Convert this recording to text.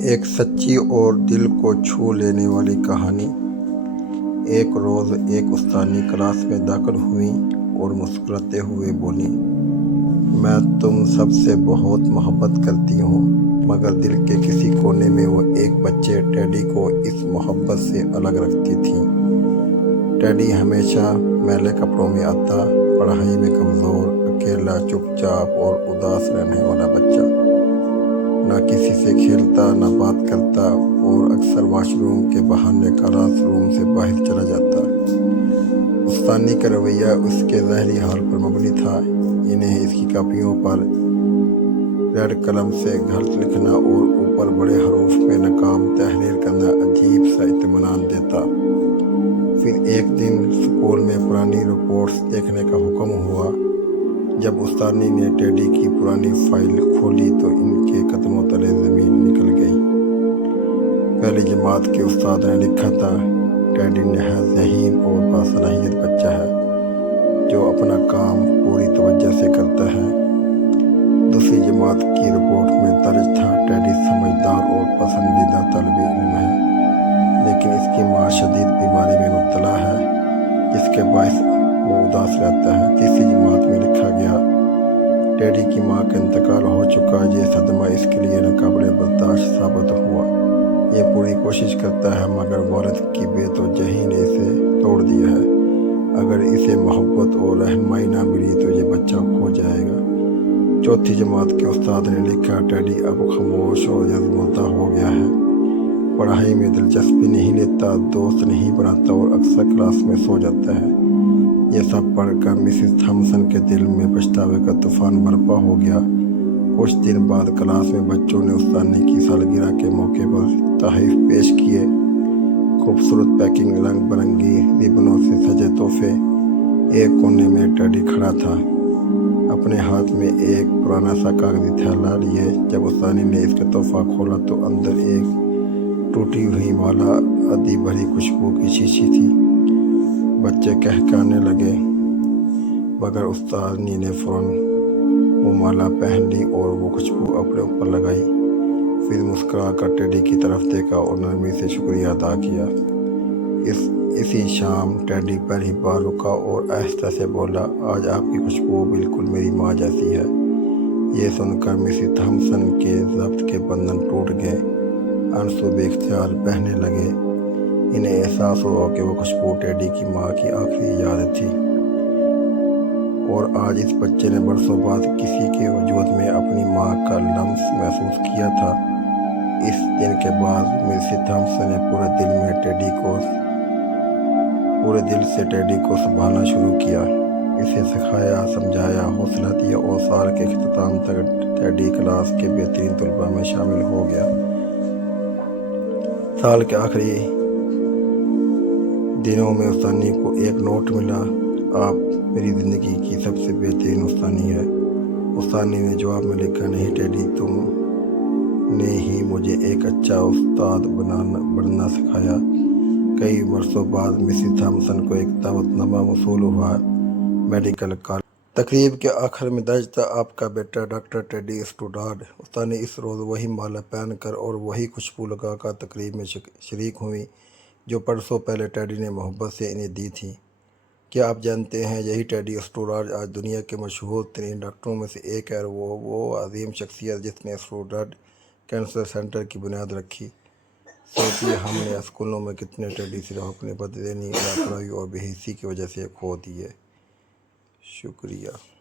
ایک سچی اور دل کو چھو لینے والی کہانی۔ ایک روز ایک استانی کلاس میں داخل ہوئیں اور مسکراتے ہوئے بولی، میں تم سب سے بہت محبت کرتی ہوں، مگر دل کے کسی کونے میں وہ ایک بچے ٹیڈی کو اس محبت سے الگ رکھتی تھی۔ ٹیڈی ہمیشہ میلے کپڑوں میں آتا، پڑھائی میں کمزور، اکیلا، چپ چاپ اور اداس رہنے والا بچہ۔ نہ کسی سے کھیلتا، نہ بات کرتا اور اکثر واش روم کے بہانے کلاس روم سے باہر چلا جاتا۔ استانی کا رویہ اس کے ظاہری حال پر مبنی تھا۔ انہیں اس کی کاپیوں پر ریڈ قلم سے غلط لکھنا اور اوپر بڑے حروف میں ناکام تحریر کرنا عجیب سا اطمینان دیتا۔ پھر ایک دن اسکول میں پرانی رپورٹس دیکھنے کا حکم ہوا۔ جب استانی نے ٹیڈی کی پرانی فائل کھولی تو ان کے قدموں تلے زمین نکل گئی۔ پہلی جماعت کے استاد نے لکھا تھا، ٹیڈی نہایت ذہین اور باصلاحیت بچہ ہے جو اپنا کام پوری توجہ سے کرتا ہے۔ دوسری جماعت کی رپورٹ میں درج تھا، ٹیڈی سمجھدار اور پسندیدہ طالب علم ہے، لیکن اس کی ماں شدید بیماری میں مبتلا ہے جس کے باعث وہ اداس رہتا ہے۔ تیسری جماعت میں لکھا گیا، ٹیڈی کی ماں کا انتقال ہو چکا، یہ صدمہ اس کے لیے ناقابل برداشت ثابت ہوا۔ یہ پوری کوشش کرتا ہے مگر والد کی بے توجہی نے اسے توڑ دیا ہے۔ اگر اسے محبت اور رہنمائی نہ ملی تو یہ بچہ کھو جائے گا۔ چوتھی جماعت کے استاد نے لکھا، ٹیڈی اب خاموش اور یزمردہ ہو گیا ہے، پڑھائی میں دلچسپی نہیں لیتا، دوست نہیں بناتا اور اکثر کلاس میں سو جاتا ہے۔ یہ سب پڑھ کر مسز تھامسن کے دل میں پچھتاوے کا طوفان برپا ہو گیا۔ کچھ دن بعد کلاس میں بچوں نے استانی کی سالگرہ کے موقع پر تحائف پیش کیے۔ خوبصورت پیکنگ، رنگ برنگی ربنوں سے سجے تحفے۔ ایک کونے میں ٹیڈی کھڑا تھا، اپنے ہاتھ میں ایک پرانا سا کاغذی تھیلا لیے۔ جب استانی نے اس کا تحفہ کھولا تو اندر ایک ٹوٹی ہوئی مالا عدی بھری خوشبو کی شیشی تھی۔ بچے کہکانے لگے، مگر استانی نے فوراً وہ مالا پہن لی اور وہ خوشبو اپنے اوپر لگائی۔ پھر مسکرا کر ٹیڈی کی طرف دیکھا اور نرمی سے شکریہ ادا کیا۔ اسی شام ٹیڈی پہلی بار رکا اور آہستہ سے بولا، آج آپ کی خوشبو بالکل میری ماں جیسی ہے۔ یہ سن کر مسز تھامسن کے ضبط کے بندھن ٹوٹ گئے، آنسو بے اختیار بہنے لگے۔ انہیں احساس ہوا کہ وہ خوشبو ٹیڈی کی ماں کی آخری یاد تھی، اور آج اس بچے نے برسوں بعد کسی کے وجود میں اپنی ماں کا لمس محسوس کیا تھا۔ اس دن کے بعد مسز تھامسن نے پورے دل سے ٹیڈی کو سنبھالنا شروع کیا، اسے سکھایا، سمجھایا، حوصلہ دیا اور سال کے اختتام تک ٹیڈی کلاس کے بہترین طلباء میں شامل ہو گیا۔ سال کے آخری دنوں میں استانی کو ایک نوٹ ملا، آپ میری زندگی کی سب سے بہترین استانی ہے۔ استانی نے جواب میں لکھا، نہیں ٹیڈی، تم نے ہی مجھے ایک اچھا استاد بننا سکھایا۔ کئی برسوں بعد مسز تھامسن کو ایک دعوت نامہ موصول ہوا میڈیکل کالج۔ تقریب کے آخر میں درج تھا، آپ کا بیٹا ڈاکٹر ٹیڈی اسٹوڈارڈ۔ استانی اس روز وہی مالا پہن کر اور وہی خوشبو لگا کر تقریب میں شریک ہوئیں جو برسوں پہلے ٹیڈی نے محبت سے انہیں دی تھی۔ کیا آپ جانتے ہیں، یہی ٹیڈی اسٹوڈارڈ آج دنیا کے مشہور ترین ڈاکٹروں میں سے ایک ہے، وہ عظیم شخصیت جس نے اسٹوڈارڈ کینسر سینٹر کی بنیاد رکھی۔ سوچیے ہم نے اسکولوں میں کتنے ٹیڈی صرف اپنی بدذہنی، لاپرواہی اور بے حسی کی وجہ سے کھو دیے۔ شکریہ۔